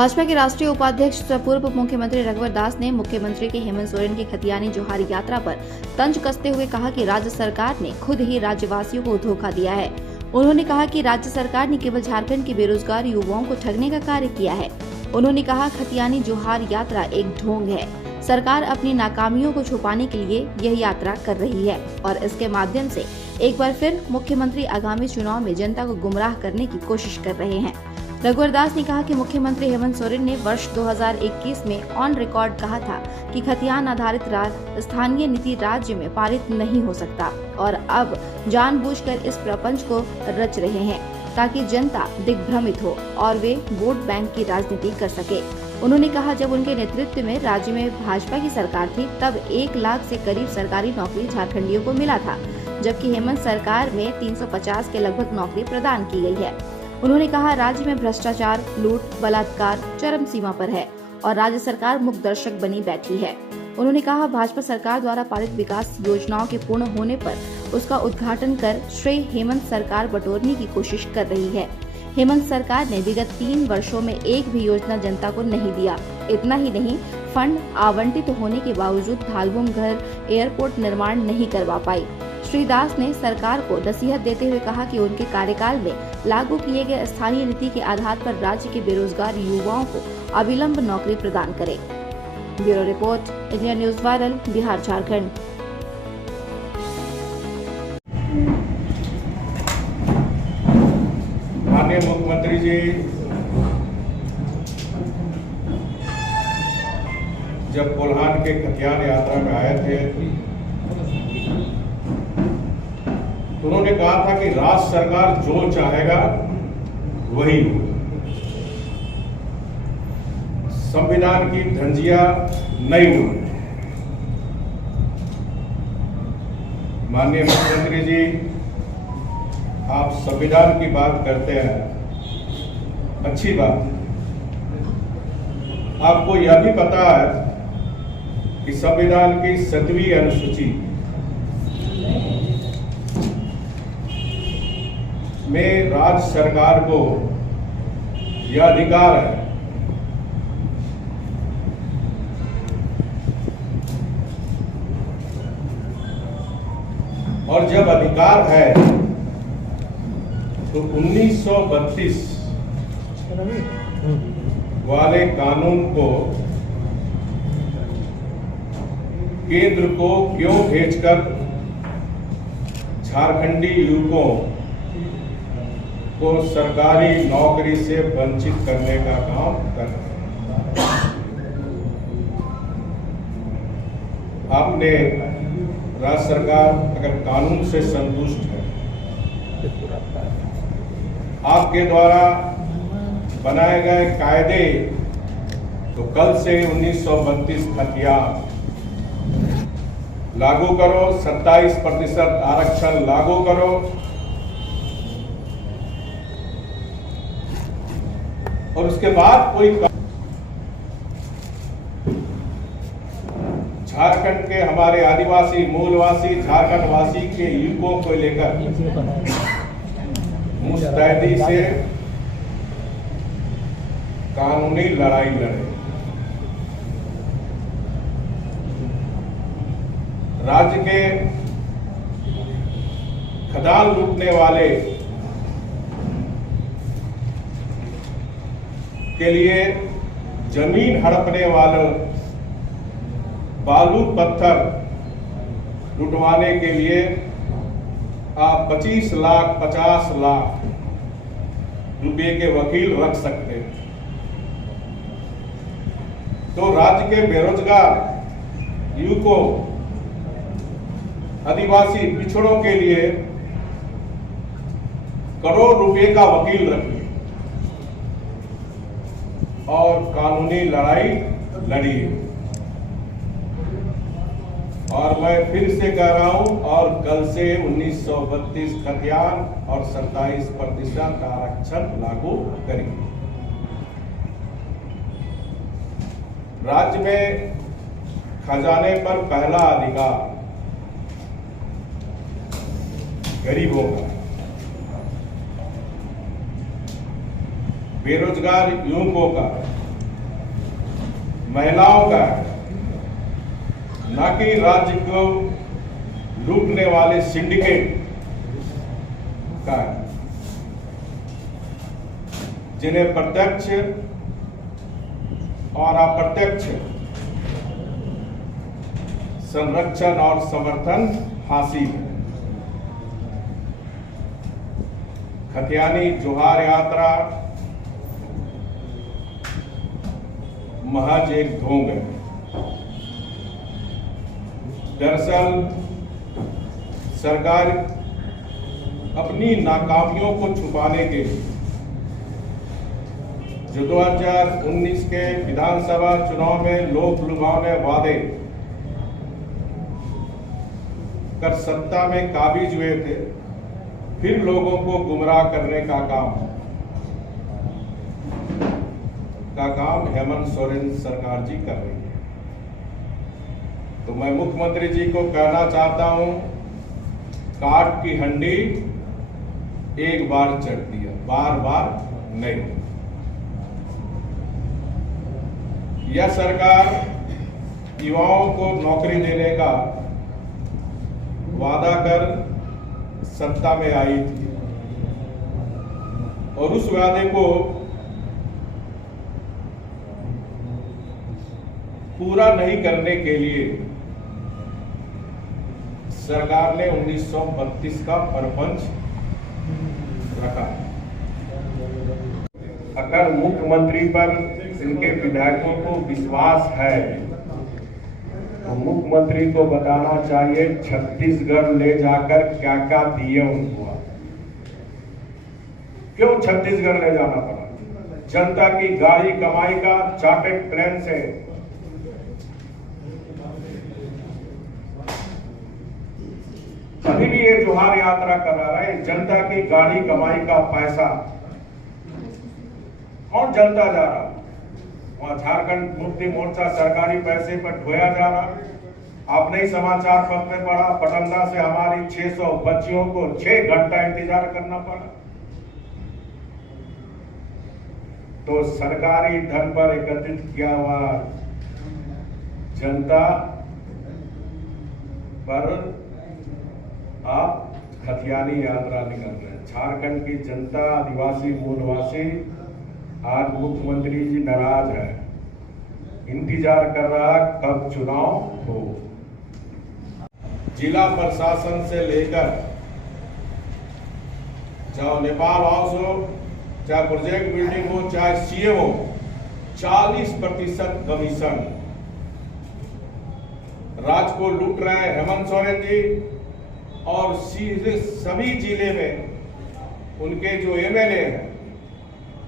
भाजपा के राष्ट्रीय उपाध्यक्ष पूर्व मुख्यमंत्री रघुवर दास ने मुख्यमंत्री के हेमंत सोरेन की खतियानी जोहार यात्रा पर तंज कसते हुए कहा कि राज्य सरकार ने खुद ही राज्यवासियों को धोखा दिया है। उन्होंने कहा कि राज्य सरकार ने केवल झारखंड के बेरोजगार युवाओं को ठगने का कार्य किया है। उन्होंने कहा, खतियानी जोहार यात्रा एक ढोंग है। सरकार अपनी नाकामियों को छुपाने के लिए यह यात्रा कर रही है और इसके माध्यम से एक बार फिर मुख्यमंत्री आगामी चुनाव में जनता को गुमराह करने की कोशिश कर रहे हैं। रघुवर दास ने कहा कि मुख्यमंत्री हेमंत सोरेन ने वर्ष 2021 में ऑन रिकॉर्ड कहा था कि खतियान आधारित स्थानीय नीति राज्य में पारित नहीं हो सकता और अब जानबूझकर इस प्रपंच को रच रहे हैं ताकि जनता दिग्भ्रमित हो और वे वोट बैंक की राजनीति कर सके। उन्होंने कहा, जब उनके नेतृत्व में राज्य में भाजपा की सरकार थी तब 1 लाख से करीब सरकारी नौकरी झारखंडियों को मिला था, जबकि हेमंत सरकार में 350 के लगभग नौकरी प्रदान की गई है। उन्होंने कहा, राज्य में भ्रष्टाचार, लूट, बलात्कार चरम सीमा पर है और राज्य सरकार मुख्य दर्शक बनी बैठी है। उन्होंने कहा, भाजपा सरकार द्वारा पारित विकास योजनाओं के पूर्ण होने पर उसका उद्घाटन कर श्रेय हेमंत सरकार बटोरने की कोशिश कर रही है। हेमंत सरकार ने विगत 3 वर्षों में एक भी योजना जनता को नहीं दिया। इतना ही नहीं, फंड आवंटित होने के बावजूद धालबुम घर एयरपोर्ट निर्माण नहीं करवा पाई। श्री दास ने सरकार को नसीहत देते हुए कहा कि उनके कार्यकाल में लागू किए गए स्थानीय नीति के आधार पर राज्य के बेरोजगार युवाओं को अविलंब नौकरी प्रदान करें। Bureau report, India news viral, Bihar Jharkhand. माननीय मुख्यमंत्री जी जब कोल्हान के खतियान यात्रा में आए थे तो उन्होंने कहा था कि राज्य सरकार जो चाहेगा वही हो। संविधान की धंजिया नहीं हो। माननीय मुख्यमंत्री जी, आप संविधान की बात करते हैं, अच्छी बात। आपको यह भी पता है कि संविधान की 7वीं अनुसूची में राज्य सरकार को यह अधिकार है और जब अधिकार है तो 1932 वाले कानून को केंद्र को क्यों भेजकर झारखंडी युवकों को सरकारी नौकरी से वंचित करने का काम कर रहे हैं। आपने राज्य सरकार अगर कानून से संतुष्ट है, आपके द्वारा बनाए गए कायदे तो कल से 1932 खतियान लागू करो, 27% आरक्षण लागू करो और उसके बाद कोई झारखंड के हमारे आदिवासी मूलवासी झारखंड वासी के युवकों को लेकर मुस्तैदी से कानूनी लड़ाई लड़े। राज्य के खदान लूटने वाले के लिए, जमीन हड़पने वालों, बालू पत्थर लुटवाने के लिए आप 25 लाख 50 लाख रुपए के वकील रख सकते हैं। तो राज्य के बेरोजगार युवकों, आदिवासी पिछड़ों के लिए करोड़ रुपए का वकील रखिए और कानूनी लड़ाई लड़िए। और मैं फिर से कह रहा हूं, और कल से 1932 खतियान और 27% आरक्षण लागू करेंगे। राज्य में खजाने पर पहला अधिकार गरीबों का, बेरोजगार युवकों का, महिलाओं का है, न कि राज्य को लूटने वाले सिंडिकेट का है, जिन्हें प्रत्यक्ष और अप्रत्यक्ष संरक्षण और समर्थन हासिल है। खतियानी जोहार यात्रा महज एक ढोंग है। दरअसल सरकार अपनी नाकामियों को छुपाने के लिए जो 2019 के विधानसभा चुनाव में लोक लुभावने वादे कर सत्ता में काबिज हुए थे, फिर लोगों को गुमराह करने का काम हेमंत सोरेन सरकार जी कर रही है। तो मैं मुख्यमंत्री जी को कहना चाहता हूं, काट की हंडी एक बार चढ़ती है, बार बार नहीं। यह सरकार युवाओं को नौकरी देने का वादा कर सत्ता में आई थी और उस वादे को पूरा नहीं करने के लिए सरकार ने 1932 का परपंच रखा। अगर मुख्यमंत्री पर इनके विधायकों को विश्वास है तो मुख्यमंत्री को बताना चाहिए छत्तीसगढ़ ले जाकर क्या क्या दिए उनको। क्यों छत्तीसगढ़ ले जाना पड़ा? जनता की गाड़ी कमाई का चार्टेड प्लान से अभी भी ये जोहार यात्रा करा रहा है। जनता की गाड़ी कमाई का पैसा कौन जनता जा रहा? वहां झारखंड मुक्ति मोर्चा सरकारी पैसे पर ढोया जा रहा। आपने ही समाचार पत्र में पढ़ा, पटंदा से हमारी 600 बच्चियों को 6 घंटा इंतजार करना पड़ा। तो सरकारी धन पर एकत्रित किया हुआ जनता पर आप खतियानी यात्रा निकल रहे हैं। झारखंड की जनता, आदिवासी मूलवासी आज मुख्यमंत्री जी नाराज है, इंतजार कर रहा कब चुनाव हो। जिला प्रशासन से लेकर चाहे नेपाल हाउस हो, चाहे प्रोजेक्ट बिल्डिंग हो, चाहे सीए हो, 40% कमीशन राज्य को लूट रहे हैं हेमंत सोरेन जी। और सीधे सभी जिले में उनके जो एमएलए हैं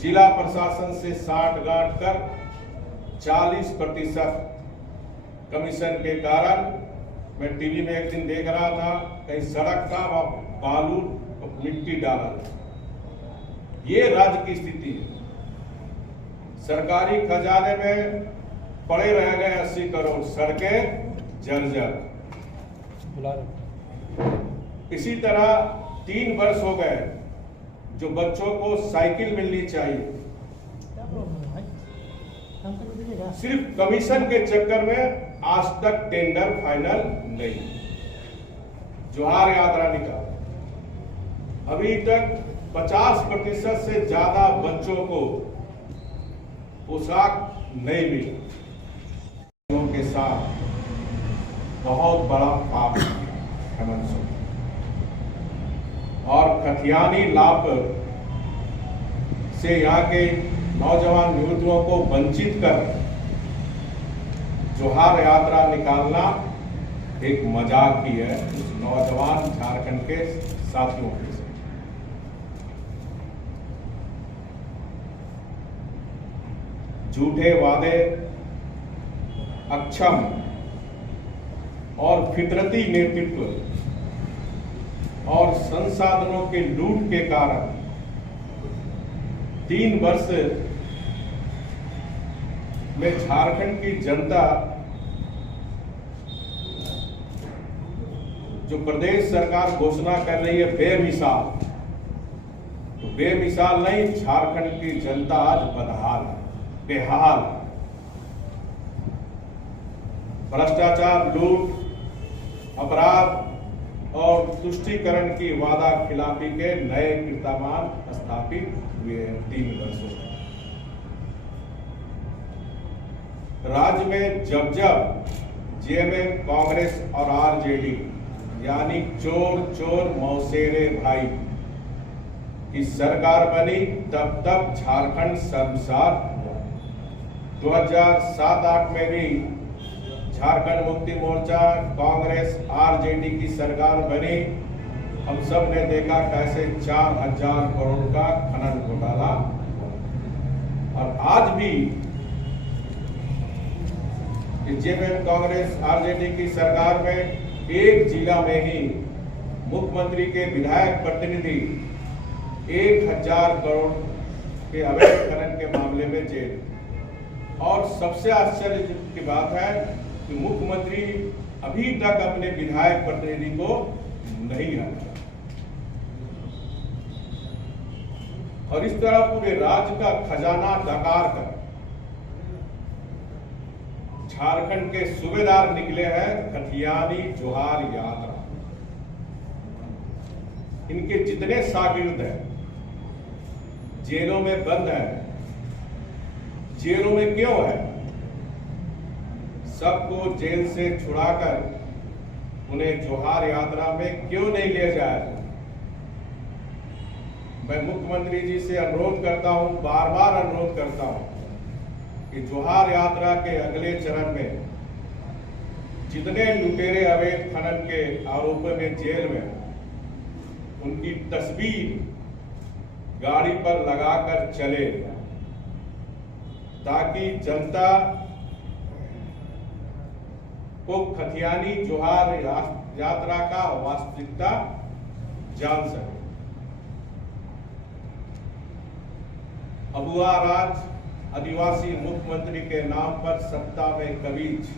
जिला प्रशासन से साठ-गांठ कर 40% कमीशन के कारण, मैं टीवी में एक दिन देख रहा था, कहीं सड़क था वहां बालू और मिट्टी डाला था। ये राज्य की स्थिति है। सरकारी खजाने में पड़े रह गए 80 करोड़, सड़कें जर्जर। इसी तरह 3 वर्ष हो गए जो बच्चों को साइकिल मिलनी चाहिए, सिर्फ कमीशन के चक्कर में आज तक टेंडर फाइनल नहीं। जोहार यात्रा निकाल, अभी तक 50% से ज्यादा बच्चों को पोशाक नहीं मिली। के साथ बहुत बड़ा पाप हेमंत सोरेन और खतियानी लाभ से यहाँ के नौजवान युवतियों को वंचित कर जोहार यात्रा निकालना एक मजाक ही है उस नौजवान झारखंड के साथियों के साथ। झूठे वादे, अक्षम और फितरती नेतृत्व और संसाधनों के लूट के कारण 3 वर्ष में झारखंड की जनता जो प्रदेश सरकार घोषणा कर रही है बेमिसाल, तो बेमिसाल नहीं, झारखंड की जनता आज बदहाल है, बेहाल। भ्रष्टाचार, लूट, अपराध और तुष्टीकरण की वादा खिलाफी के नए कीर्तिमान स्थापित हुए हैं 3 वर्षों में। राज्य में जब जब जेएमएम, कांग्रेस और आरजेडी यानी चोर चोर मौसेरे भाई की सरकार बनी, तब तब झारखंड शर्मसार हुआ। 2007-8 में भी झारखंड मुक्ति मोर्चा, कांग्रेस, आरजेडी की सरकार बनी। हम सब ने देखा कैसे 4000 करोड़ का खनन घोटाला हुआ। और आज भी जेएमएम, कांग्रेस, आरजेडी की सरकार में एक जिला में ही मुख्यमंत्री के विधायक प्रतिनिधि 1000 करोड़ के अवैध खनन के मामले में जेल। और सबसे आश्चर्य की बात है कि मुख्यमंत्री अभी तक अपने विधायक प्रतिनिधि को नहीं हटाया। और इस तरह पूरे राज्य का खजाना डकार कर झारखंड के सूबेदार निकले हैं खतियानी जोहार यात्रा। इनके जितने शागिर्द हैं जेलों में बंद हैं। जेलों में क्यों है? सबको जेल से छुड़ाकर उन्हें जोहार यात्रा में क्यों नहीं ले जाया? मैं मुख्यमंत्री जी से अनुरोध करता हूं, बार बार अनुरोध करता हूं कि जोहार यात्रा के अगले चरण में जितने लुटेरे अवैध खनन के आरोपों में जेल में, उनकी तस्वीर गाड़ी पर लगाकर चले, ताकि जनता को खतियानी जोहार यात्रा का वास्तविकता जान सके। अबुआ राज आदिवासी मुख्यमंत्री के नाम पर सत्ता में कबीज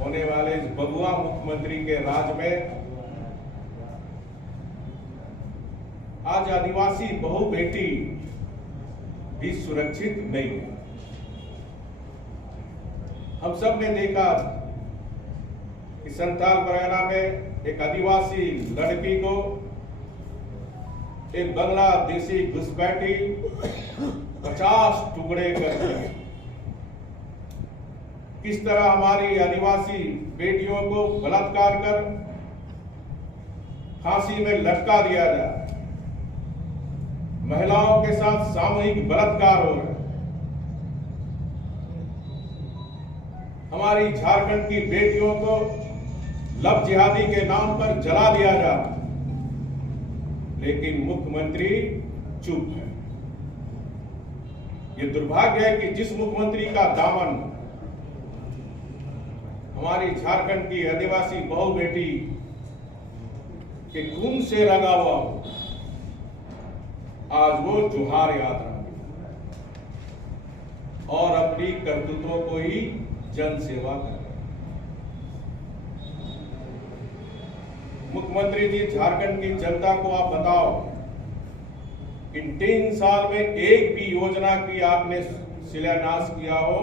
होने वाले इस बबुआ मुख्यमंत्री के राज में आज आदिवासी बहु बेटी भी सुरक्षित नहीं है। हम सब ने देखा कि संथाल बरगना में एक आदिवासी लड़की को एक बांग्लादेशी घुसपैठी 50 टुकड़े कर दिए। किस तरह हमारी आदिवासी बेटियों को बलात्कार कर फांसी में लटका दिया जाए। महिलाओं के साथ सामूहिक बलात्कार हो रहे। हमारी झारखंड की बेटियों को लव जिहादी के नाम पर जला दिया जा, लेकिन मुख्यमंत्री चुप है। ये दुर्भाग्य है कि जिस मुख्यमंत्री का दामन हमारी झारखंड की आदिवासी बहु बेटी के खून से रंगा हुआ हो, आज वो जोहार यात्रा और अपनी करतूतों को ही जन सेवा कर रहे। मुख्यमंत्री जी, झारखंड की जनता को आप बताओ, इन 3 साल में एक भी योजना की आपने शिलान्यास किया हो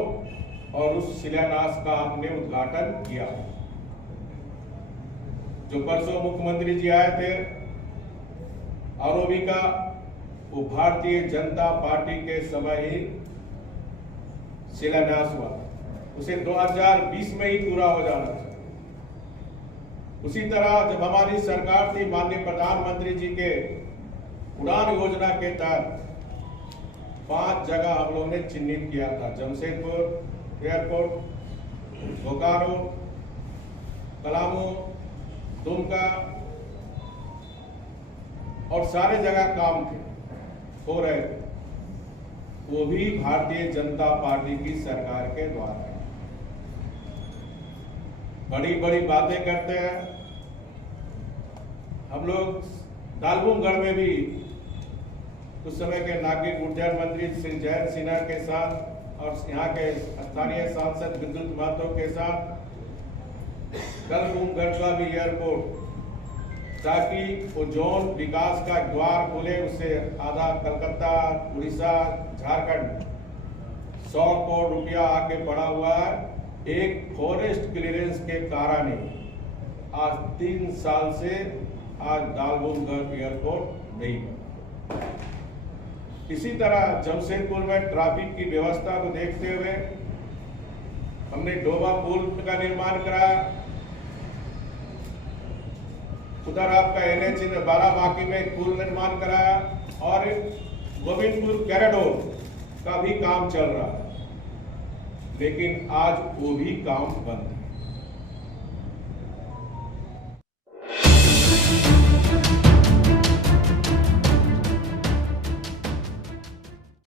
और उस शिलान्यास का आपने उद्घाटन किया हो? जो परसों मुख्यमंत्री जी आए थे आरओबी का, वो भारतीय जनता पार्टी के समय ही शिलान्यास हुआ, उसे 2020 में ही पूरा हो जाना चाहिए। उसी तरह जब हमारी सरकार थी, माननीय प्रधानमंत्री जी के उड़ान योजना के तहत 5 जगह हम लोगों ने चिन्हित किया था, जमशेदपुर एयरपोर्ट, बोकारो, पलामू, दुमका, और सारे जगह काम थे, हो रहे थे। वो भी भारतीय जनता पार्टी की सरकार के द्वारा। बड़ी बड़ी बातें करते हैं हम लोग। दालबुमगढ़ में भी उस समय के नागरिक उड्डयन मंत्री श्री जयंत सिन्हा के साथ और यहाँ के स्थानीय सांसद विद्युत महतो के साथ दालबुमगढ़ का भी एयरपोर्ट, ताकि वो जोन विकास का द्वार खोले, उससे आधा कलकत्ता, उड़ीसा, झारखंड 100 करोड़ रुपया आके पड़ा हुआ है। एक फॉरेस्ट क्लियरेंस के कारण आज 3 साल से आज डालबोनगढ़ एयरपोर्ट नहीं बना। इसी तरह जमशेदपुर में ट्रैफिक की व्यवस्था को देखते हुए हमने डोबा पुल का निर्माण कराया। उधर आपका NH 12 बाकी में एक पुल निर्माण कराया और गोविंदपुर कैरिडोर का भी काम चल रहा है, लेकिन आज वो भी काम बंद है।